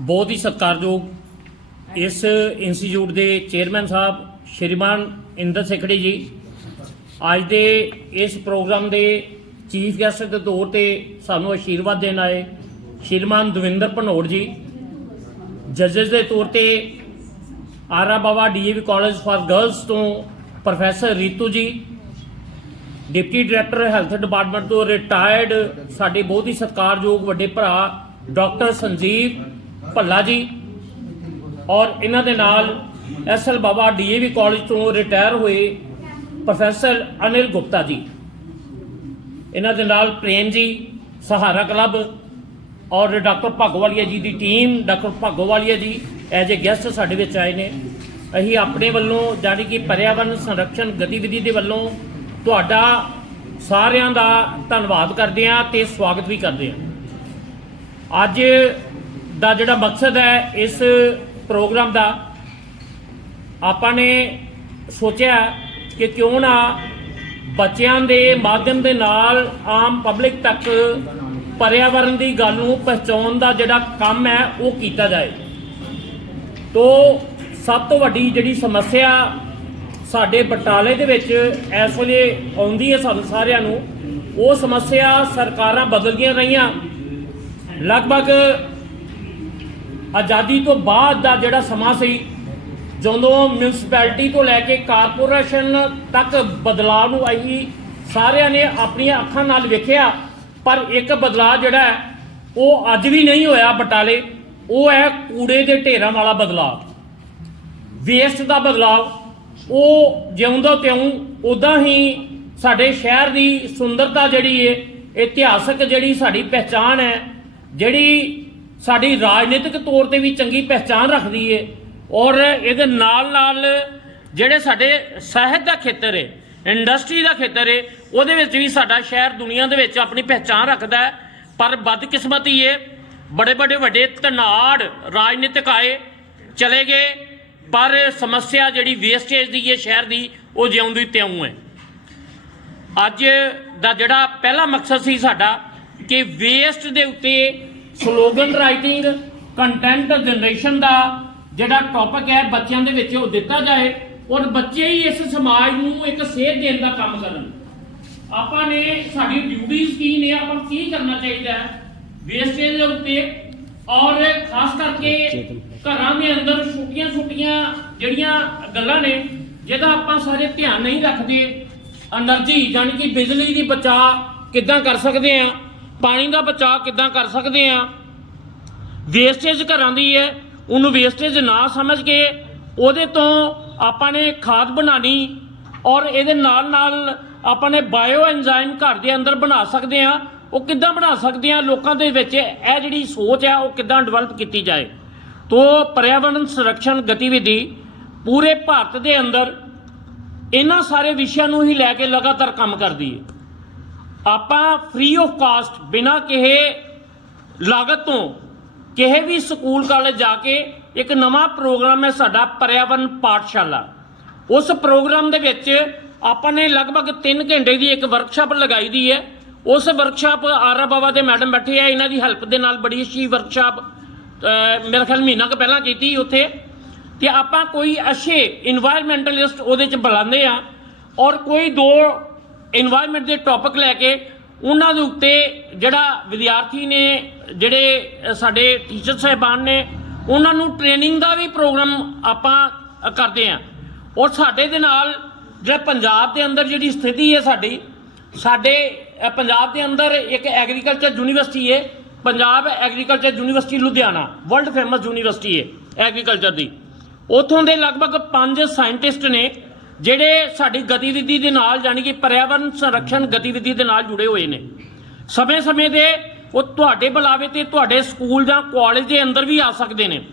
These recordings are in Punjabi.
ਬਹੁਤ ਹੀ ਸਤਿਕਾਰਯੋਗ ਇਸ ਇੰਸਟੀਚਿਊਟ ਦੇ ਚੇਅਰਮੈਨ ਸਾਹਿਬ ਸ਼੍ਰੀਮਾਨ ਇੰਦਰ ਸੇਖੜੀ ਜੀ। ਅੱਜ ਦੇ ਇਸ ਪ੍ਰੋਗਰਾਮ ਦੇ ਚੀਫ ਗੈਸਟ ਦੇ ਤੌਰ ਤੇ ਸਾਨੂੰ ਆਸ਼ੀਰਵਾਦ ਦੇਣ ਆਏ ਸ਼੍ਰੀਮਾਨ ਦਵਿੰਦਰ ਭਨੋੜ ਜੀ। ਜੱਜਸ ਦੇ ਤੌਰ ਤੇ ਆਰਾ Baba DAV college for girls ਤੋਂ professor Ritu ji. Deputy director health department ਤੋਂ ਰਿਟਾਇਰਡ ਸਾਡੇ ਬਹੁਤ ਹੀ ਸਤਿਕਾਰਯੋਗ ਵੱਡੇ ਭਰਾ ਡਾਕਟਰ ਸੰਜੀਵ ਭੱਲਾ ਜੀ। ਔਰ ਇਹਨਾਂ ਦੇ ਨਾਲ S L Baba DAV college ਤੋਂ ਰਿਟਾਇਰ ਹੋਏ ਪ੍ਰੋਫੈਸਰ ਅਨਿਲ ਗੁਪਤਾ ਜੀ। ਇਹਨਾਂ ਦੇ ਨਾਲ ਪ੍ਰੇਮ ਜੀ, ਸਹਾਰਾ ਕਲੱਬ ਔਰ ਡਾਕਟਰ ਭਾਗੋਵਾਲੀਆ ਜੀ ਦੀ ਟੀਮ ਡਾਕਟਰ ਭਾਗੋਵਾਲੀਆ ਜੀ ਐਜ ਏ ਗੈਸਟ ਸਾਡੇ ਵਿੱਚ ਆਏ ਨੇ। ਅਸੀਂ ਆਪਣੇ ਵੱਲੋਂ ਜਾਣੀ ਕਿ ਪਰਿਆਵਰਣ ਸੰਰਖਣ ਗਤੀਵਿਧੀ ਦੇ ਵੱਲੋਂ ਤੁਹਾਡਾ ਸਾਰਿਆਂ ਦਾ ਧੰਨਵਾਦ ਕਰਦੇ ਹਾਂ ਤੇ ਸਵਾਗਤ ਵੀ ਕਰਦੇ ਹਾਂ। ਅੱਜ ਦਾ ਜਿਹੜਾ ਮਕਸਦ ਹੈ ਇਸ ਪ੍ਰੋਗਰਾਮ ਦਾ, ਆਪਾਂ ਨੇ ਸੋਚਿਆ ਕਿ ਕਿਉਂ ਨਾ ਬੱਚਿਆਂ ਦੇ ਮਾਧਿਅਮ ਦੇ ਨਾਲ ਆਮ ਪਬਲਿਕ ਤੱਕ ਪਰਿਆਵਰਣ ਦੀ ਗੱਲ ਨੂੰ ਪਹੁੰਚਾਉਣ ਦਾ ਜਿਹੜਾ ਕੰਮ ਹੈ ਉਹ ਕੀਤਾ ਜਾਏ। ਤੋ ਸਭ ਤੋਂ ਵੱਡੀ ਜਿਹੜੀ ਸਮੱਸਿਆ ਸਾਡੇ ਬਟਾਲੇ ਦੇ ਵਿੱਚ ਇਸ ਵੇਲੇ ਆਉਂਦੀ ਹੈ ਸਾਨੂੰ ਸਾਰਿਆਂ ਨੂੰ, ਉਹ ਸਮੱਸਿਆ ਸਰਕਾਰਾਂ ਬਦਲਦੀਆਂ ਰਹੀਆਂ। ਲਗਭਗ ਆਜ਼ਾਦੀ ਤੋਂ ਬਾਅਦ ਦਾ ਜਿਹੜਾ ਸਮਾਂ ਸੀ, ਜਦੋਂ ਮਿਊਨਿਸਪੈਲਿਟੀ ਤੋਂ ਲੈ ਕੇ ਕਾਰਪੋਰੇਸ਼ਨ ਤੱਕ ਬਦਲਾਅ ਨੂੰ ਆਈ, ਸਾਰਿਆਂ ਨੇ ਆਪਣੀਆਂ ਅੱਖਾਂ ਨਾਲ ਵੇਖਿਆ, ਪਰ ਇੱਕ ਬਦਲਾਅ ਜਿਹੜਾ ਹੈ, ਉਹ ਅੱਜ ਵੀ ਨਹੀਂ ਹੋਇਆ ਬਟਾਲੇ, ਉਹ ਹੈ ਕੂੜੇ ਦੇ ਢੇਰਾਂ ਵਾਲਾ ਬਦਲਾਅ। ਵੇਸਟ ਦਾ ਬਦਲਾਅ, ਉਹ ਜਿਉਂਦਾ ਤਿਉਂ ਉਦਾਂ ਹੀ ਸਾਡੇ ਸ਼ਹਿਰ ਦੀ ਸੁੰਦਰਤਾ ਜਿਹੜੀ ਹੈ ਇਤਿਹਾਸਕ ਜਿਹੜੀ ਸਾਡੀ ਪਹਿਚਾਣ ਹੈ, ਜਿਹੜੀ ਸਾਡੀ ਰਾਜਨੀਤਿਕ ਤੌਰ ਤੇ ਵੀ ਚੰਗੀ ਪਹਿਚਾਣ ਰੱਖਦੀ ਹੈ ਔਰ ਇਹਦੇ ਨਾਲ ਨਾਲ ਜਿਹੜੇ ਸਾਡੇ ਸਾਹਿਤ ਦਾ ਖੇਤਰ ਏ, ਇੰਡਸਟਰੀ ਦਾ ਖੇਤਰ ਏ, ਉਹਦੇ ਵਿੱਚ ਵੀ ਸਾਡਾ ਸ਼ਹਿਰ ਦੁਨੀਆ ਦੇ ਵਿੱਚ ਆਪਣੀ ਪਹਿਚਾਣ ਰੱਖਦਾ ਹੈ। ਪਰ ਬਦਕਿਸਮਤੀ ਹੈ ਬੜੇ ਬੜੇ ਵੱਡੇ ਤਨਾੜ ਰਾਜਨੀਤਿਕ ਆਏ, ਚਲੇ ਗਏ, ਪਰ ਸਮੱਸਿਆ ਜਿਹੜੀ ਵੇਸਟੇਜ ਦੀ ਹੈ ਸ਼ਹਿਰ ਦੀ, ਉਹ ਜਿਉਂਦੀ ਤਿਉਂ ਹੈ ਅੱਜ ਦਾ ਜਿਹੜਾ ਪਹਿਲਾ ਮਕਸਦ ਸੀ ਸਾਡਾ ਕਿ ਵੇਸਟ ਦੇ ਉੱਤੇ ਸਲੋਗਨ ਰਾਈਟਿੰਗ ਕੰਟੈਂਟ ਜਨਰੇਸ਼ਨ ਦਾ ਜਿਹੜਾ ਟੌਪਿਕ ਹੈ, ਬੱਚਿਆਂ ਦੇ ਵਿੱਚ ਉਹ ਦਿੱਤਾ ਜਾਏ ਔਰ ਬੱਚੇ ਹੀ ਇਸ ਸਮਾਜ ਨੂੰ ਇੱਕ ਸੇਧ ਦੇਣ ਦਾ ਕੰਮ ਕਰਨ। ਆਪਾਂ ਨੇ ਸਾਡੀ ਡਿਊਟੀਆਂ ਕੀ ਨੇ, ਆਪਾਂ ਕੀ ਕਰਨਾ ਚਾਹੀਦਾ ਹੈ? ਵੇਸਟੇਜ ਦੇ ਉੱਤੇ ਔਰ ਖਾਸ ਕਰਕੇ ਘਰਾਂ ਦੇ ਅੰਦਰ ਛੋਟੀਆਂ-ਛੋਟੀਆਂ ਜਿਹੜੀਆਂ ਗੱਲਾਂ ਨੇ, ਜਿਹਦਾ ਆਪਾਂ ਸਾਰੇ ਧਿਆਨ ਨਹੀਂ ਰੱਖਦੇ। એનર્ਜੀ ਯਾਨੀ ਕਿ ਬਿਜਲੀ ਦੀ ਬਚਾ ਕਿੱਦਾਂ ਕਰ ਸਕਦੇ ਆ ਪਾਣੀ ਦਾ ਬਚਾਅ ਕਿੱਦਾਂ ਕਰ ਸਕਦੇ ਆ? ਵੇਸਟੇਜ ਘਰਾਂ ਦੀ ਹੈ, ਉਹਨੂੰ ਵੇਸਟੇਜ ਨਾ ਸਮਝ ਕੇ ਉਹਦੇ ਤੋਂ ਆਪਾਂ ਨੇ ਖਾਦ ਬਣਾਣੀ ਔਰ ਇਹਦੇ ਨਾਲ ਨਾਲ ਆਪਾਂ ਨੇ ਬਾਇਓ ਐਂਜ਼ਾਈਮ ਘਰ ਦੇ ਅੰਦਰ ਬਣਾ ਸਕਦੇ ਆ। ਉਹ ਕਿੱਦਾਂ ਬਣਾ ਸਕਦੇ ਆ ਲੋਕਾਂ ਦੇ ਵਿੱਚ? ਇਹ ਜਿਹੜੀ ਸੋਚ ਹੈ ਉਹ ਕਿੱਦਾਂ ਡਿਵੈਲਪ ਕੀਤੀ ਜਾਏ? ਤੋ ਪਰਿਆਵਰਣ ਸੰਰਖਣ ਗਤੀਵਿਧੀ ਪੂਰੇ ਭਾਰਤ ਦੇ ਅੰਦਰ ਇਹਨਾਂ ਸਾਰੇ ਵਿਸ਼ਿਆਂ ਨੂੰ ਹੀ ਲੈ ਕੇ ਲਗਾਤਾਰ ਕੰਮ ਕਰਦੀ ਹੈ। ਆਪਾਂ ਫ੍ਰੀ ਆਫ ਕਾਸਟ ਬਿਨਾਂ ਕਿਸੇ ਲਾਗਤ ਤੋਂ ਕਿਸੇ ਵੀ ਸਕੂਲ ਕਾਲਜ ਜਾ ਕੇ ਇੱਕ ਨਵਾਂ ਪ੍ਰੋਗਰਾਮ ਹੈ ਸਾਡਾ ਪਰਿਆਵਰਨ ਪਾਠਸ਼ਾਲਾ। ਉਸ ਪ੍ਰੋਗਰਾਮ ਦੇ ਵਿੱਚ ਆਪਾਂ ਨੇ ਲਗਭਗ 3 ਘੰਟੇ ਦੀ ਇੱਕ ਵਰਕਸ਼ਾਪ ਲਗਾਈ ਦੀ ਹੈ। ਉਸ ਵਰਕਸ਼ਾਪ ਆਰਾ ਬਾਬਾ ਦੇ ਮੈਡਮ ਬੈਠੇ ਆ, ਇਹਨਾਂ ਦੀ ਹੈਲਪ ਦੇ ਨਾਲ ਬੜੀ ਅੱਛੀ ਵਰਕਸ਼ਾਪ ਮੇਰੇ ਖਿਆਲ ਮਹੀਨਾ ਕੁ ਪਹਿਲਾਂ ਕੀਤੀ ਉੱਥੇ। ਕਿ ਆਪਾਂ ਕੋਈ ਅੱਛੇ ਇਨਵਾਇਰਮੈਂਟਲਿਸਟ ਉਹਦੇ ਚ ਬੁਲਾਉਂਦੇ ਆ। ਔਰ ਕੋਈ ਦੋ ਇਨਵਾਇਰਮੈਂਟ ਦੇ ਟੌਪਿਕ ਲੈ ਕੇ ਉਹਨਾਂ ਦੇ ਉੱਤੇ ਜਿਹੜਾ ਵਿਦਿਆਰਥੀ ਨੇ, ਜਿਹੜੇ ਸਾਡੇ ਟੀਚਰ ਸਾਹਿਬਾਨ ਨੇ, ਉਹਨਾਂ ਨੂੰ ਟ੍ਰੇਨਿੰਗ ਦਾ ਵੀ ਪ੍ਰੋਗਰਾਮ ਆਪਾਂ ਕਰਦੇ ਆ ਔਰ ਸਾਡੇ ਦੇ ਨਾਲ ਜਿਹੜਾ ਪੰਜਾਬ ਦੇ ਅੰਦਰ ਜਿਹੜੀ ਸਥਿਤੀ ਹੈ ਸਾਡੀ, ਸਾਡੇ ਪੰਜਾਬ ਦੇ ਅੰਦਰ ਇੱਕ ਐਗਰੀਕਲਚਰ ਯੂਨੀਵਰਸਿਟੀ ਹੈ, Punjab agriculture university Ludhiana world famous university ਹੈ ਐਗਰੀਕਲਚਰ ਦੀ। ਉਥੋਂ ਦੇ ਲਗਭਗ 5 ਸਾਇੰਟਿਸਟ ਨੇ ਜਿਹੜੇ ਸਾਡੀ ਗਤੀਵਿਧੀ ਦੇ ਨਾਲ ਯਾਨੀ ਕਿ ਪਰਿਆਵਰਣ ਸੰਰਖਣ ਗਤੀਵਿਧੀ ਦੇ ਨਾਲ ਜੁੜੇ ਹੋਏ ਨੇ। ਸਮੇਂ-ਸਮੇਂ ਦੇ ਉਹ ਤੁਹਾਡੇ ਬੁਲਾਵੇ ਤੇ ਤੁਹਾਡੇ ਸਕੂਲ ਜਾਂ ਕਾਲਜ ਦੇ ਅੰਦਰ ਵੀ ਆ ਸਕਦੇ ਨੇ।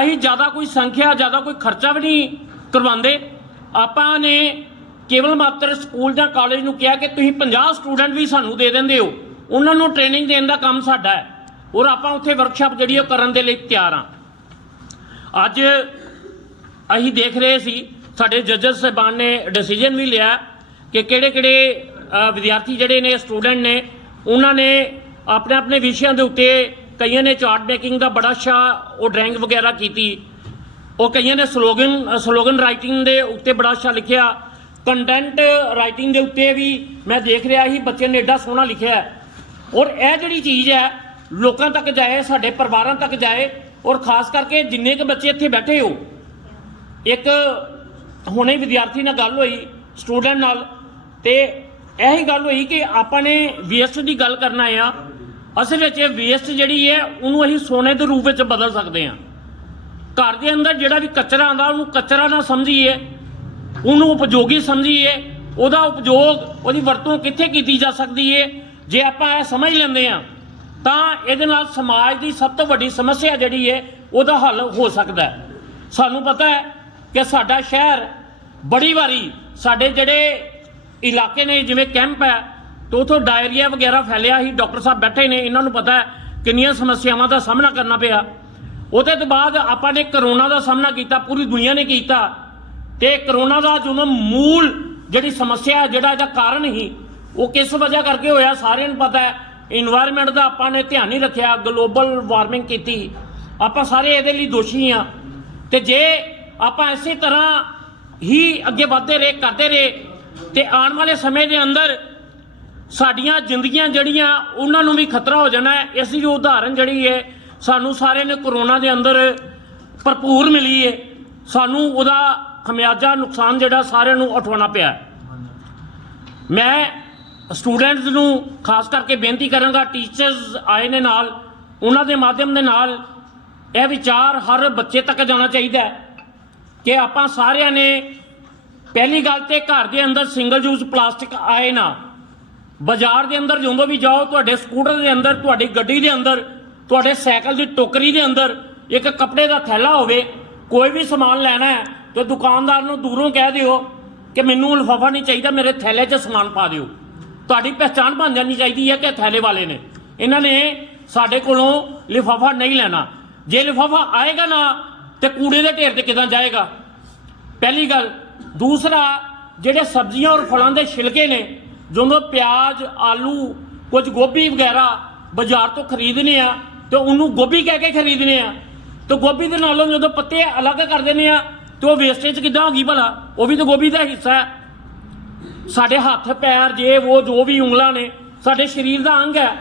ਅਸੀਂ ਜ਼ਿਆਦਾ ਕੋਈ ਸੰਖਿਆ, ਜ਼ਿਆਦਾ ਕੋਈ ਖਰਚਾ ਵੀ ਨਹੀਂ ਕਰਵਾਉਂਦੇ। ਆਪਾਂ ਨੇ ਕੇਵਲ ਮਾਤਰ ਸਕੂਲ ਜਾਂ ਕਾਲਜ ਨੂੰ ਕਿਹਾ ਕਿ ਤੁਸੀਂ 50 ਸਟੂਡੈਂਟ ਵੀ ਸਾਨੂੰ ਦੇ ਦਿੰਦੇ ਹੋ। ਉਹਨਾਂ ਨੂੰ ਟ੍ਰੇਨਿੰਗ ਦੇਣ ਦਾ ਕੰਮ ਸਾਡਾ ਹੈ। ਔਰ ਆਪਾਂ ਉੱਥੇ ਵਰਕਸ਼ਾਪ ਜਿਹੜੀ ਉਹ ਕਰਨ ਦੇ ਲਈ ਤਿਆਰ ਹਾਂ। ਅੱਜ ਅਸੀਂ ਦੇਖ ਰਹੇ ਸੀ ਸਾਡੇ ਜੱਜਸ ਸਾਹਿਬਾਨ ਨੇ ਡਿਸੀਜਨ ਵੀ ਲਿਆ ਕਿ ਕਿਹੜੇ ਕਿਹੜੇ ਵਿਦਿਆਰਥੀ ਜਿਹੜੇ ਨੇ ਸਟੂਡੈਂਟ ਨੇ, ਉਹਨਾਂ ਨੇ ਆਪਣੇ ਆਪਣੇ ਵਿਸ਼ਿਆਂ ਦੇ ਉੱਤੇ ਕਈਆਂ ਨੇ ਚਾਰਟ ਮੇਕਿੰਗ ਦਾ ਬੜਾ ਅੱਛਾ ਉਹ ਡਰਾਇੰਗ ਵਗੈਰਾ ਕੀਤੀ। ਉਹ ਕਈਆਂ ਨੇ ਸਲੋਗਨ ਸਲੋਗਨ ਰਾਈਟਿੰਗ ਦੇ ਉੱਤੇ ਬੜਾ ਅੱਛਾ ਲਿਖਿਆ। ਕੰਟੈਂਟ ਰਾਈਟਿੰਗ ਦੇ ਉੱਤੇ ਵੀ ਮੈਂ ਦੇਖ ਰਿਹਾ ਸੀ ਬੱਚੇ ਨੇ ਏਡਾ ਸੋਹਣਾ ਲਿਖਿਆ। ਔਰ ਇਹ ਜਿਹੜੀ ਚੀਜ਼ ਹੈ, ਲੋਕਾਂ ਤੱਕ ਜਾਏ, ਸਾਡੇ ਪਰਿਵਾਰਾਂ ਤੱਕ ਜਾਏ, ਔਰ ਖਾਸ ਕਰਕੇ ਜਿੰਨੇ ਕੁ ਬੱਚੇ ਇੱਥੇ ਬੈਠੇ ਹੋ, ਇੱਕ ਹੁਣੇ ਵਿਦਿਆਰਥੀ ਨਾਲ ਗੱਲ ਹੋਈ ਸਟੂਡੈਂਟ ਨਾਲ, ਤੇ ਇਹੀ ਗੱਲ ਹੋਈ ਕਿ ਆਪਾਂ ਨੇ ਵੇਸਟ ਦੀ ਗੱਲ ਕਰਨਾ ਆ। ਅਸਲ ਵਿੱਚ ਇਹ ਵੇਸਟ ਜਿਹੜੀ ਹੈ, ਉਹਨੂੰ ਅਸੀਂ ਸੋਨੇ ਦੇ ਰੂਪ ਵਿੱਚ ਬਦਲ ਸਕਦੇ ਹਾਂ। ਘਰ ਦੇ ਅੰਦਰ ਜਿਹੜਾ ਵੀ ਕਚਰਾ ਆਉਂਦਾ, ਉਹਨੂੰ ਕਚਰਾ ਨਾ ਸਮਝੀਏ, ਉਹਨੂੰ ਉਪਯੋਗੀ ਸਮਝੀਏ, ਉਹਦਾ ਉਪਯੋਗ, ਉਹਦੀ ਵਰਤੋਂ ਕਿੱਥੇ ਕੀਤੀ ਜਾ ਸਕਦੀ ਹੈ ਜੇ ਆਪਾਂ ਇਹ ਸਮਝ ਲੈਂਦੇ ਆ ਤਾਂ ਇਹਦੇ ਨਾਲ ਸਮਾਜ ਦੀ ਸਭ ਤੋਂ ਵੱਡੀ ਸਮੱਸਿਆ ਜਿਹੜੀ ਹੈ ਉਹਦਾ ਹੱਲ ਹੋ ਸਕਦਾ ਹੈ। ਸਾਨੂੰ ਪਤਾ ਹੈ ਕਿ ਸਾਡਾ ਸ਼ਹਿਰ ਬੜੀ ਵਾਰੀ ਸਾਡੇ ਜਿਹੜੇ ਇਲਾਕੇ ਨੇ, ਜਿਵੇਂ ਕੈਂਪ ਹੈ, ਤੇ ਉਥੋਂ ਡਾਇਰੀਆ ਵਗੈਰਾ ਫੈਲਿਆ ਸੀ, ਡਾਕਟਰ ਸਾਹਿਬ ਬੈਠੇ ਨੇ, ਇਹਨਾਂ ਨੂੰ ਪਤਾ ਹੈ ਕਿੰਨੀਆਂ ਸਮੱਸਿਆਵਾਂ ਦਾ ਸਾਹਮਣਾ ਕਰਨਾ ਪਿਆ। ਉਹਦੇ ਤੋਂ ਬਾਅਦ ਆਪਾਂ ਨੇ ਕਰੋਨਾ ਦਾ ਸਾਹਮਣਾ ਕੀਤਾ, ਪੂਰੀ ਦੁਨੀਆ ਨੇ ਕੀਤਾ। ਤੇ ਕਰੋਨਾ ਦਾ ਜਦੋਂ ਮੂਲ ਜਿਹੜੀ ਸਮੱਸਿਆ ਜਿਹੜਾ ਇਹਦਾ ਕਾਰਨ ਹੀ, ਉਹ ਕਿਸ ਵਜ੍ਹਾ ਕਰਕੇ ਹੋਇਆ, ਸਾਰਿਆਂ ਨੂੰ ਪਤਾ ਹੈ। এনवायरमेंट ਦਾ ਆਪਾਂ ਨੇ ਧਿਆਨ ਨਹੀਂ ਰੱਖਿਆ ਗਲੋਬਲ ਵਾਰਮਿੰਗ ਕੀਤੀ। ਆਪਾਂ ਸਾਰੇ ਇਹਦੇ ਲਈ ਦੋਸ਼ੀ ਆ ਤੇ ਜੇ ਆਪਾਂ ਇਸੇ ਤਰ੍ਹਾਂ ਹੀ ਅੱਗੇ ਵਧਦੇ ਰਹੇ, ਕਰਦੇ ਰਹੇ ਤੇ ਆਉਣ ਵਾਲੇ ਸਮੇਂ ਦੇ ਅੰਦਰ ਸਾਡੀਆਂ ਜ਼ਿੰਦਗੀਆਂ ਜਿਹੜੀਆਂ ਉਹਨਾਂ ਨੂੰ ਵੀ ਖਤਰਾ ਹੋ ਜਾਣਾ ਹੈ। ਇਸ ਦੀ ਉਦਾਹਰਨ ਜਿਹੜੀ ਹੈ, ਸਾਨੂੰ ਸਾਰਿਆਂ ਨੇ ਕਰੋਨਾ ਦੇ ਅੰਦਰ ਭਰਪੂਰ ਮਿਲੀ ਹੈ। ਸਾਨੂੰ ਉਹਦਾ ਖਮਿਆਜਾ ਨੁਕਸਾਨ ਜਿਹੜਾ ਸਾਰਿਆਂ ਨੂੰ ਉਠਾਉਣਾ ਪਿਆ ਮੈਂ ਸਟੂਡੈਂਟਸ ਨੂੰ ਖਾਸ ਕਰਕੇ ਬੇਨਤੀ ਕਰਾਂਗਾ, ਟੀਚਰਸ ਆਏ ਨੇ ਨਾਲ, ਉਹਨਾਂ ਦੇ ਮਾਧਿਅਮ ਦੇ ਨਾਲ ਇਹ ਵਿਚਾਰ ਹਰ ਬੱਚੇ ਤੱਕ ਜਾਣਾ ਚਾਹੀਦਾ ਹੈ। ਕਿ ਆਪਾਂ ਸਾਰਿਆਂ ਨੇ ਪਹਿਲੀ ਗੱਲ ਤੇ ਘਰ ਦੇ ਅੰਦਰ ਸਿੰਗਲ ਯੂਜ਼ ਪਲਾਸਟਿਕ ਆਏ ਨਾ, ਬਾਜ਼ਾਰ ਦੇ ਅੰਦਰ ਜਦੋਂ ਵੀ ਜਾਓ, ਤੁਹਾਡੇ ਸਕੂਟਰ ਦੇ ਅੰਦਰ, ਤੁਹਾਡੀ ਗੱਡੀ ਦੇ ਅੰਦਰ, ਤੁਹਾਡੇ ਸਾਈਕਲ ਦੀ ਟੋਕਰੀ ਦੇ ਅੰਦਰ ਇੱਕ ਕੱਪੜੇ ਦਾ ਥੈਲਾ ਹੋਵੇ, ਕੋਈ ਵੀ ਸਮਾਨ ਲੈਣਾ ਹੈ, ਤੇ ਦੁਕਾਨਦਾਰ ਨੂੰ ਦੂਰੋਂ ਕਹਿ ਦਿਓ ਕਿ ਮੈਨੂੰ ਲਿਫਾਫਾ ਨਹੀਂ ਚਾਹੀਦਾ, ਮੇਰੇ ਥੈਲੇ 'ਚ ਸਮਾਨ ਪਾ ਦਿਓ। ਤੁਹਾਡੀ ਪਹਿਚਾਣ ਬਣ ਜਾਣੀ ਚਾਹੀਦੀ ਹੈ ਕਿ ਥੈਲੇ ਵਾਲੇ ਨੇ। ਇਹਨਾਂ ਨੇ ਸਾਡੇ ਕੋਲੋਂ ਲਿਫਾਫਾ ਨਹੀਂ ਲੈਣਾ। ਜੇ ਲਿਫਾਫਾ ਆਏਗਾ ਨਾ ਤੇ ਕੂੜੇ ਦੇ ਢੇਰ ਤੇ ਕਿਦਾਂ ਜਾਏਗਾ? ਪਹਿਲੀ ਗੱਲ। ਦੂਸਰਾ, ਜਿਹੜੇ ਸਬਜ਼ੀਆਂ ਔਰ ਫਲਾਂ ਦੇ ਛਿਲਕੇ ਨੇ, ਜਦੋਂ ਪਿਆਜ਼, ਆਲੂ, ਕੁਝ ਗੋਭੀ ਵਗੈਰਾ ਬਾਜ਼ਾਰ ਤੋਂ ਖਰੀਦਨੇ ਆ, ਤੇ ਉਹਨੂੰ ਗੋਭੀ ਕਹਿ ਕੇ ਖਰੀਦਨੇ ਆ, ਤੇ ਗੋਭੀ ਦੇ ਨਾਲੋਂ ਜਦੋਂ ਪੱਤੇ ਅਲੱਗ ਕਰ ਦਿੰਦੇ ਆ, ਤੇ ਉਹ ਵੇਸਟੇਜ ਕਿੱਦਾਂ ਹੋ ਗਈ ਭਲਾ? ਉਹ ਵੀ ਤਾਂ ਗੋਭੀ ਦਾ ਹਿੱਸਾ ਹੈ। ਸਾਡੇ ਹੱਥ, ਪੈਰ, ਜੇ ਉਹ ਜੋ ਵੀ ਉਂਗਲਾਂ ਨੇ, ਸਾਡੇ ਸਰੀਰ ਦਾ ਅੰਗ ਹੈ।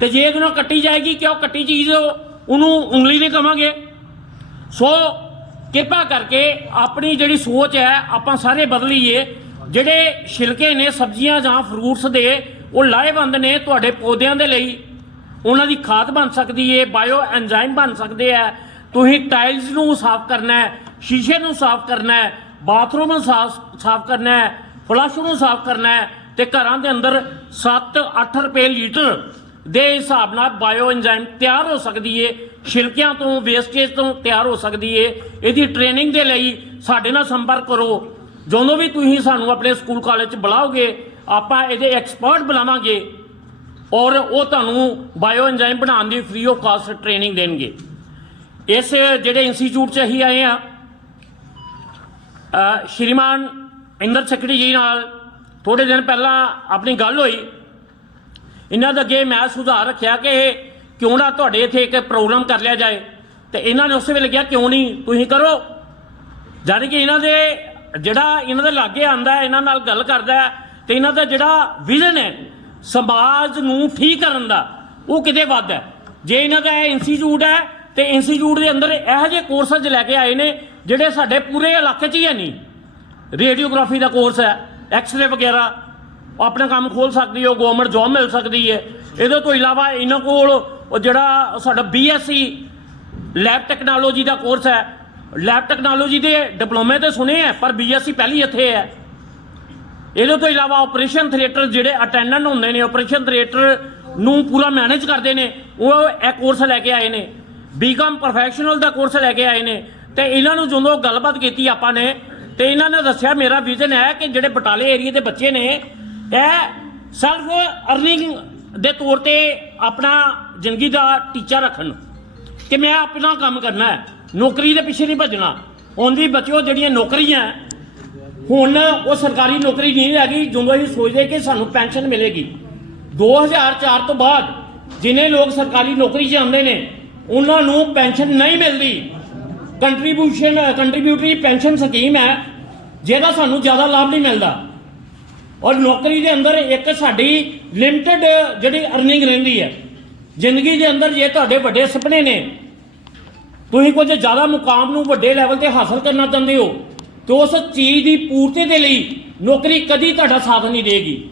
ਤੇ ਜੇ ਇਹਦੇ ਨਾਲ ਕੱਟੀ ਜਾਏਗੀ ਕਿ ਉਹ ਕੱਟੀ ਚੀਜ਼ ਉਹਨੂੰ ਉਂਗਲੀ ਨਹੀਂ ਕਵਾਂਗੇ। ਸੋ ਕਿਰਪਾ ਕਰਕੇ ਆਪਣੀ ਜਿਹੜੀ ਸੋਚ ਹੈ, ਆਪਾਂ ਸਾਰੇ ਬਦਲੀਏ। ਜਿਹੜੇ ਛਿਲਕੇ ਨੇ, ਸਬਜ਼ੀਆਂ ਜਾਂ ਫਰੂਟਸ ਦੇ, ਉਹ ਲਾਹੇਵੰਦ ਨੇ ਤੁਹਾਡੇ ਪੌਦਿਆਂ ਦੇ ਲਈ। ਉਹਨਾਂ ਦੀ ਖਾਦ ਬਣ ਸਕਦੀ ਹੈ ਬਾਇਓ ਐਂਜ਼ਾਈਮ ਬਣ ਸਕਦੇ ਆ। ਤੁਸੀਂ ਟਾਈਲਸ ਨੂੰ ਸਾਫ਼ ਕਰਨਾ ਹੈ, ਸ਼ੀਸ਼ੇ ਨੂੰ ਸਾਫ਼ ਕਰਨਾ ਹੈ ਬਾਥਰੂਮ ਨੂੰ ਸਾਫ਼ ਸਾਫ਼ ਕਰਨਾ ਹੈ ਫਲਸ਼ ਨੂੰ ਸਾਫ਼ ਕਰਨਾ ਹੈ ਤੇ ਘਰਾਂ ਦੇ ਅੰਦਰ 7-8 ਰੁਪਏ ਲੀਟਰ ਦੇ ਹਿਸਾਬ ਨਾਲ ਬਾਇਓ ਐਂਜ਼ਾਈਮ ਤਿਆਰ ਹੋ ਸਕਦੀ ਏ, ਛਿਲਕਿਆਂ ਤੋਂ ਵੇਸਟੇਜ ਤੋਂ ਤਿਆਰ ਹੋ ਸਕਦੀ ਏ। ਇਹਦੀ ਟ੍ਰੇਨਿੰਗ ਦੇ ਲਈ ਸਾਡੇ ਨਾਲ ਸੰਪਰਕ ਕਰੋ। ਜਦੋਂ ਵੀ ਤੁਸੀਂ ਸਾਨੂੰ ਆਪਣੇ ਸਕੂਲ ਕਾਲਜ ਚ ਬੁਲਾਓਗੇ, ਆਪਾਂ ਇਹਦੇ ਐਕਸਪਰਟ ਬੁਲਾਵਾਂਗੇ ਔਰ ਉਹ ਤੁਹਾਨੂੰ ਬਾਇਓ ਐਂਜ਼ਾਈਮ ਬਣਾਉਣ ਦੀ ਫ੍ਰੀ ਆਫ ਕਾਸਟ ਟ੍ਰੇਨਿੰਗ ਦੇਣਗੇ। ਇਸ ਜਿਹੜੇ ਇੰਸਟੀਚਿਊਟ ਚ ਅਸੀਂ ਆਏ ਆ ਸ਼੍ਰੀਮਾਨ ਇੰਦਰ ਸੈਕਟਰੀ ਜੀ ਨਾਲ ਥੋੜੇ ਦਿਨ ਪਹਿਲਾਂ ਆਪਣੀ ਗੱਲ ਹੋਈ। ਇਹਨਾਂ ਦੇ ਅੱਗੇ ਮੈਂ ਸੁਧਾਰ ਰੱਖਿਆ ਕਿ ਇਹ ਕਿਉਂ ਨਾ ਤੁਹਾਡੇ ਇੱਥੇ ਇੱਕ ਪ੍ਰੋਗਰਾਮ ਕਰ ਲਿਆ ਜਾਏ। ਤੇ ਇਹਨਾਂ ਨੇ ਉਸੇ ਵੇਲੇ ਕਿਹਾ, ਕਿਉਂ ਨਹੀਂ? ਤੁਸੀਂ ਕਰੋ। ਜਾਨੀ ਕਿ ਇਹਨਾਂ ਦੇ ਜਿਹੜਾ ਇਹਨਾਂ ਦੇ ਲਾਗੇ ਆਂਦਾ ਇਹਨਾਂ ਨਾਲ ਗੱਲ ਕਰਦਾ ਹੈ, ਤੇ ਇਹਨਾਂ ਦਾ ਜਿਹੜਾ ਵਿਜ਼ਨ ਹੈ, ਸਮਾਜ ਨੂੰ ਠੀਕ ਕਰਨ ਦਾ, ਉਹ ਕਿਤੇ ਵੱਧ ਹੈ। ਜੇ ਇਹਨਾਂ ਦਾ ਇਹ ਇੰਸਟੀਚਿਊਟ ਹੈ, ਤੇ ਇੰਸਟੀਚਿਊਟ ਦੇ ਅੰਦਰ ਇਹੋ ਜਿਹੇ ਕੋਰਸਸ ਲੈ ਕੇ ਆਏ ਨੇ, ਜਿਹੜੇ ਸਾਡੇ ਪੂਰੇ ਇਲਾਕੇ 'ਚ ਹੀ ਹੈ ਨਹੀਂ। ਰੇਡੀਓਗ੍ਰਾਫੀ ਦਾ ਕੋਰਸ ਹੈ ਐਕਸ-ਰੇ ਵਗੈਰਾ ਉਹ ਆਪਣਾ ਕੰਮ ਖੋਲ ਸਕਦੀ ਹੈ, ਉਹ ਗਵਰਨਮੈਂਟ ਜੌਬ ਮਿਲ ਸਕਦੀ ਹੈ। ਇਹਦੇ ਤੋਂ ਇਲਾਵਾ ਇਹਨਾਂ ਕੋਲ ਉਹ ਜਿਹੜਾ ਸਾਡਾ ਬੀਐਸਸੀ ਲੈਬ ਟੈਕਨੋਲੋਜੀ ਦਾ ਕੋਰਸ ਹੈ। ਲੈਬ ਟੈਕਨੋਲੋਜੀ ਦੇ ਡਿਪਲੋਮੇ ਤੇ ਸੁਣੇ ਹੈ, ਪਰ ਬੀਐਸਸੀ ਪਹਿਲੀ ਇੱਥੇ ਹੈ। ਇਹਦੇ ਤੋਂ ਇਲਾਵਾ ਆਪਰੇਸ਼ਨ ਥੀਏਟਰ ਜਿਹੜੇ ਅਟੈਂਡੈਂਟ ਹੁੰਦੇ ਨੇ ਆਪਰੇਸ਼ਨ ਥੀਏਟਰ ਨੂੰ ਪੂਰਾ ਮੈਨੇਜ ਕਰਦੇ ਨੇ। ਉਹ ਇਹ ਕੋਰਸ ਲੈ ਕੇ ਆਏ ਨੇ। ਬੀਕਾਮ ਪ੍ਰੋਫੈਸ਼ਨਲ ਦਾ ਕੋਰਸ ਲੈ ਕੇ ਆਏ ਨੇ। ਤੇ ਇਹਨਾਂ ਨੂੰ ਜਦੋਂ ਗੱਲਬਾਤ ਕੀਤੀ ਆਪਾਂ ਨੇ, ਤੇ ਇਹਨਾਂ ਨੇ ਦੱਸਿਆ, ਮੇਰਾ ਵਿਜ਼ਨ ਹੈ ਕਿ ਜਿਹੜੇ ਬਟਾਲੇ ਏਰੀਆ ਦੇ ਬੱਚੇ ਨੇ ਇਹ ਸੈਲਫ ਅਰਨਿੰਗ ਦੇ ਤੌਰ ਤੇ ਆਪਣਾ ਜ਼ਿੰਦਗੀ ਦਾ ਟੀਚਾ ਰੱਖਣ। ਕਿ ਮੈਂ ਆਪਣਾ ਕੰਮ ਕਰਨਾ ਹੈ, ਨੌਕਰੀ ਦੇ ਪਿੱਛੇ ਨਹੀਂ ਭੱਜਣਾ। ਹੁਣ ਵੀ ਬੱਚਿਓ ਜਿਹੜੀਆਂ ਨੌਕਰੀਆਂ ਹੁਣ ਉਹ ਸਰਕਾਰੀ ਨੌਕਰੀ ਨਹੀਂ ਰਹਿ ਗਈ, ਜਦੋਂ ਅਸੀਂ ਸੋਚਦੇ ਕਿ ਸਾਨੂੰ ਪੈਨਸ਼ਨ ਮਿਲੇਗੀ। 2004 ਤੋਂ ਬਾਅਦ ਜਿਨੇ ਲੋਕ ਸਰਕਾਰੀ ਨੌਕਰੀ 'ਚ ਆਉਂਦੇ ਨੇ, ਉਹਨਾਂ ਨੂੰ ਪੈਨਸ਼ਨ ਨਹੀਂ ਮਿਲਦੀ। ਕੰਟਰੀਬਿਊਸ਼ਨ ਕੰਟਰੀਬਿਊਟਰੀ ਪੈਨਸ਼ਨ ਸਕੀਮ ਹੈ, ਜਿਹਦਾ ਸਾਨੂੰ ਜ਼ਿਆਦਾ ਲਾਭ ਨਹੀਂ ਮਿਲਦਾ। ਔਰ ਨੌਕਰੀ ਦੇ ਅੰਦਰ ਇੱਕ ਸਾਡੀ ਲਿਮਟਿਡ ਜਿਹੜੀ ਅਰਨਿੰਗ ਰਹਿੰਦੀ ਹੈ। ਜ਼ਿੰਦਗੀ ਦੇ ਅੰਦਰ ਜੇ ਤੁਹਾਡੇ ਵੱਡੇ ਸੁਪਨੇ ਨੇ, ਤੁਸੀਂ ਕੁਝ ਜ਼ਿਆਦਾ ਮੁਕਾਮ ਨੂੰ ਵੱਡੇ ਲੈਵਲ ਤੇ ਹਾਸਲ ਕਰਨਾ ਚਾਹੁੰਦੇ ਹੋ, ਤੇ ਉਸ ਚੀਜ਼ ਦੀ ਪੂਰਤੀ ਦੇ ਲਈ ਨੌਕਰੀ ਕਦੀ ਤੁਹਾਡਾ ਸਾਥ ਨਹੀਂ ਦੇਗੀ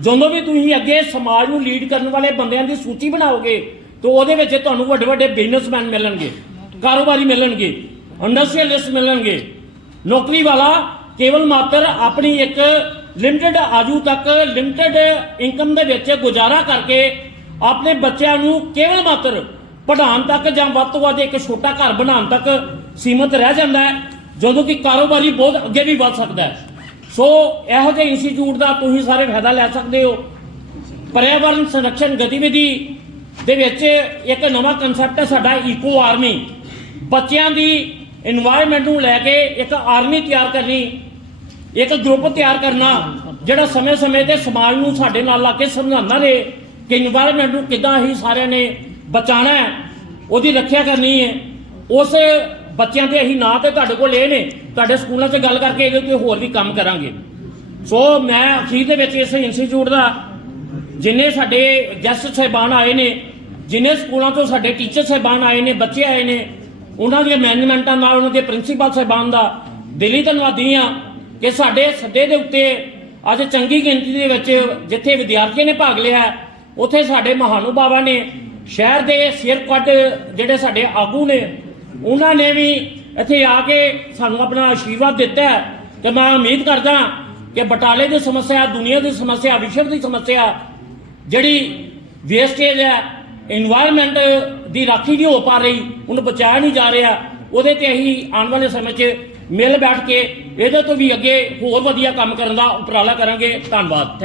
ਜਦੋਂ ਵੀ ਤੁਸੀਂ ਅੱਗੇ ਸਮਾਜ ਨੂੰ ਲੀਡ ਕਰਨ ਵਾਲੇ ਬੰਦਿਆਂ ਦੀ ਸੂਚੀ ਬਣਾਓਗੇ, ਤਾਂ ਉਹਦੇ ਵਿੱਚ ਤੁਹਾਨੂੰ ਵੱਡੇ ਵੱਡੇ ਬਿਜ਼ਨਸਮੈਨ ਮਿਲਣਗੇ, ਕਾਰੋਬਾਰੀ ਮਿਲਣਗੇ ਇੰਡਸਟਰੀਅਲਿਸਟ ਮਿਲਣਗੇ। ਨੌਕਰੀ ਵਾਲਾ ਕੇਵਲ ਮਾਤਰ ਆਪਣੀ ਇੱਕ ਲਿਮਟਿਡ ਆਜੂ ਤੱਕ ਲਿਮਟਿਡ ਇਨਕਮ ਦੇ ਵਿੱਚ ਗੁਜ਼ਾਰਾ ਕਰਕੇ ਆਪਣੇ ਬੱਚਿਆਂ ਨੂੰ ਕੇਵਲ ਮਾਤਰ ਪੜ੍ਹਾਉਣ ਤੱਕ ਜਾਂ ਵੱਧ ਤੋਂ ਵੱਧ ਇੱਕ ਛੋਟਾ ਘਰ ਬਣਾਉਣ ਤੱਕ ਸੀਮਤ ਰਹਿ ਜਾਂਦਾ ਹੈ, ਜਦੋਂ ਕਿ ਕਾਰੋਬਾਰੀ ਬਹੁਤ ਅੱਗੇ ਵੀ ਵੱਧ ਸਕਦਾ ਹੈ। ਸੋ ਇਹੋ ਜਿਹੇ ਇੰਸਟੀਚਿਊਟ ਦਾ ਤੁਸੀਂ ਸਾਰੇ ਫਾਇਦਾ ਲੈ ਸਕਦੇ ਹੋ। ਪਰਿਆਵਰਣ ਸੰਰਖਣ ਗਤੀਵਿਧੀ ਦੇ ਵਿੱਚ ਇੱਕ ਨਵਾਂ ਕਨਸੈਪਟ ਹੈ ਸਾਡਾ ਈਕੋ ਆਰਮੀ ਬੱਚਿਆਂ ਦੀ এনवायरमेंट ਨੂੰ ਲੈ ਕੇ ਇੱਕ ਆਰਮੀ ਤਿਆਰ ਕਰਨੀ ਇੱਕ ਗਰੁੱਪ ਤਿਆਰ ਕਰਨਾ, ਜਿਹੜਾ ਸਮੇਂ-ਸਮੇਂ ਤੇ ਸਮਾਜ ਨੂੰ ਸਾਡੇ ਨਾਲ ਲਾ ਕੇ ਸਮਝਾਉਂਦਾ ਰਹੇ ਕਿ এনवायरमेंट ਨੂੰ ਕਿੱਦਾਂ ਹੀ ਸਾਰਿਆਂ ਨੇ ਬਚਾਣਾ ਹੈ, ਉਹਦੀ ਰੱਖਿਆ ਕਰਨੀ ਹੈ। ਉਸ ਬੱਚਿਆਂ ਦੇ ਅਸੀਂ ਨਾਂ ਤੇ ਤੁਹਾਡੇ ਕੋਲ ਇਹ ਨੇ, ਤੁਹਾਡੇ ਸਕੂਲਾਂ 'ਚ ਗੱਲ ਕਰਕੇ ਇਹਦੇ ਕੋਈ ਹੋਰ ਵੀ ਕੰਮ ਕਰਾਂਗੇ। ਸੋ ਮੈਂ ਅਖੀਰ ਦੇ ਵਿੱਚ ਇਸ ਇੰਸਟੀਚਿਊਟ ਦਾ, ਜਿੰਨੇ ਸਾਡੇ ਗੈਸਟ ਸਹਿਬਾਨ ਆਏ ਨੇ, ਜਿੰਨੇ ਸਕੂਲਾਂ ਤੋਂ ਸਾਡੇ ਟੀਚਰ ਸਹਿਬਾਨ ਆਏ ਨੇ, ਬੱਚੇ ਆਏ ਨੇ, ਉਹਨਾਂ ਦੇ ਮੈਨੇਜਮੈਂਟਾਂ ਨਾਲ ਉਹਨਾਂ ਦੇ ਪ੍ਰਿੰਸੀਪਲ ਸਹਿਬਾਨ ਦਾ ਦਿੱਲੀ ਧੰਨਵਾਦੀ ਆ ਕਿ ਸਾਡੇ ਸੱਦੇ ਦੇ ਉੱਤੇ ਅੱਜ ਚੰਗੀ ਗਿਣਤੀ ਦੇ ਵਿੱਚ ਜਿੱਥੇ ਵਿਦਿਆਰਥੀਆਂ ਨੇ ਭਾਗ ਲਿਆ, ਉੱਥੇ ਸਾਡੇ ਮਹਾਨੁਭਾਵਾਂ ਨੇ, ਸ਼ਹਿਰ ਦੇ ਸਿਰ ਕੱਢ ਜਿਹੜੇ ਸਾਡੇ ਆਗੂ ਨੇ, ਉਹਨਾਂ ਨੇ ਵੀ ਇੱਥੇ ਆ ਕੇ ਸਾਨੂੰ ਆਪਣਾ ਆਸ਼ੀਰਵਾਦ ਦਿੱਤਾ ਤੇ ਮੈਂ ਉਮੀਦ ਕਰਦਾ ਕਿ ਬਟਾਲੇ ਦੀ ਸਮੱਸਿਆ, ਦੁਨੀਆ ਦੀ ਸਮੱਸਿਆ, ਵਿਸ਼ਵ ਦੀ ਸਮੱਸਿਆ, ਜਿਹੜੀ ਵੇਸਟੇਜ ਹੈ এনवायरमेंट ਦੀ ਰਾਖੀ ਨਹੀਂ ਹੋ ਪਾ ਰਹੀ, ਉਹਨੂੰ ਬਚਾਇਆ ਨਹੀਂ ਜਾ ਰਿਹਾ, ਉਹਦੇ ਤੇ ਅਸੀਂ ਆਉਣ ਵਾਲੇ ਸਮੇਂ 'ਚ ਮਿਲ ਬੈਠ ਕੇ, ਇਹਦੇ ਤੋਂ ਵੀ ਅੱਗੇ ਹੋਰ ਵਧੀਆ ਕੰਮ ਕਰਨ ਦਾ ਉਪਰਾਲਾ ਕਰਾਂਗੇ। ਧੰਨਵਾਦ।